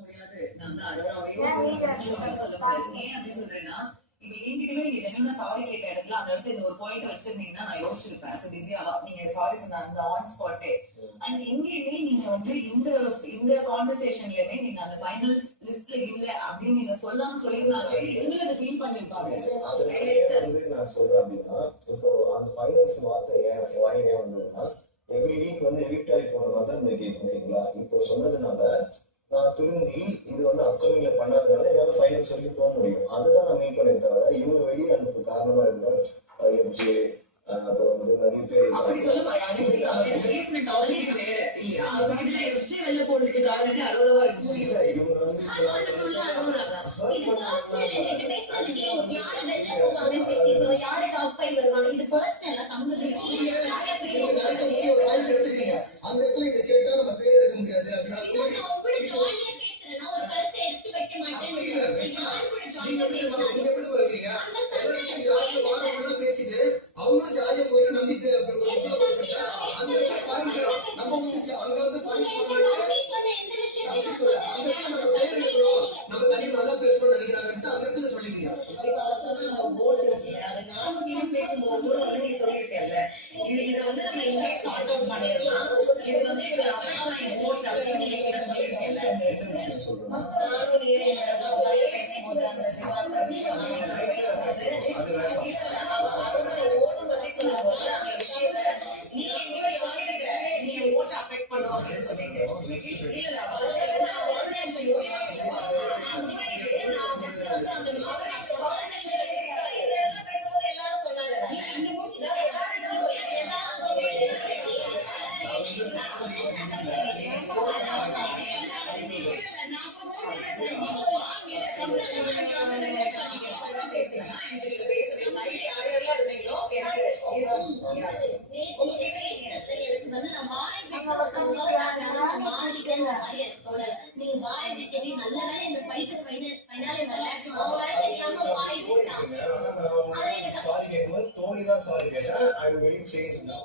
முடியாது. நான் வந்து அரோராவையும் சொல்ல முடியாது. ஏன் அப்படி சொல்றேன்னா, இப்ப என்கிட்டயுமே நீங்க ஜென்யூனா சாரி கேட்ட இடத்துல அந்த இடத்துல இந்த ஒரு பாயிண்ட் வச்சிருந்தீங்கன்னா நான் யோசிச்சிருப்பேன். சோ திவ்யாவா நீங்க சாரி சொன்ன அந்த ஆன் ஸ்பாட்டே. அண்ட் எங்கேயுமே நீங்க வந்து இந்த கான்வர்சேஷன்லயுமே நீங்க அந்த ஃபைனல் லிஸ்ட்ல இல்ல அப்படின்னு நீங்க சொல்லாம சொல்லியிருந்தாலே எங்களுக்கு அதை ஃபீல் பண்ணிருப்பாங்க. நான் சொல்றேன் அப்படின்னா, இப்போ அந்த ஃபைனல்ஸ் வார்த்தை வாயிலே வந்ததுன்னா எவ்ரி வீக் வந்து எவிக்ட் ஆகி போற மாதிரி தான் இந்த கேம். ஓகேங்களா? இப்போ சொன்னதுனால நான் திருந்தி இது வந்து அப்கமிங்ல பண்ணாதனால என்னால ஃபைனல்ஸ் வரைக்கும் போக முடியும். அதுதான் நான் மீட் பண்ணி தவிர இவங்க வெளியே அனுப்பு காரணமா இருந்தா எம்ஜி அப்புறம் வந்து நிறைய பேர் அப்படி சொல்லுவாங்க. பேசின டாபிக் வேற இல்லையா? இதுல விஜய் வெளில போறதுக்கு காரணமே அரோராவா இருக்க முடியும். இவங்க வந்து யாரு டாப் 5 வருவாங்க இது பர்சனலா சம்பந்தம் அந்த இடத்துல இதை கேட்டா நம்ம பேர் எடுக்க முடியாது. பேசிட்டு அவங்களும் ஜாலியா போயிட்டு நம்பிக்கை அந்த நம்ம வந்து அங்க வந்து நம்ம தனி நல்லா பேசணும்னு நினைக்கிறாங்க அந்த இடத்துல சொல்லிக்கிறீங்க. பேசும்போது கூட வந்து நீ சொல்லியிருக்கல இதை வந்து நம்ம இங்கே சார்ட் அவுட் பண்ணிடலாம். இது வந்து ஓட் அப்படின்னு சொல்லியிருக்கேன்ல. நானும் பேசும்போது அந்த திவாகர் விஷயம் பேசுறது அதோட ஓட்டு பத்தி சொல்லும்போது அந்த விஷயத்த நீ எங்கேயோ சொல்லியிருக்க நீ ஓட்டை அஃபெக்ட் பண்ணுவோம் அப்படின்னு சொல்லிட்டு இல்ல நான் ஜஸ்ட் வந்து அந்த விஷயத்த நீங்க வாய் விட்டீங்க நல்ல வேலை இந்த ஃபைட் ஃபைனலே வரல அவங்க வர தெரியாம வாய் விட்டாங்க. சாரி கேட்கும்போது தோனி தான் சாரி கேட்டேன். ஐ வில் சேஞ்ச் நவ.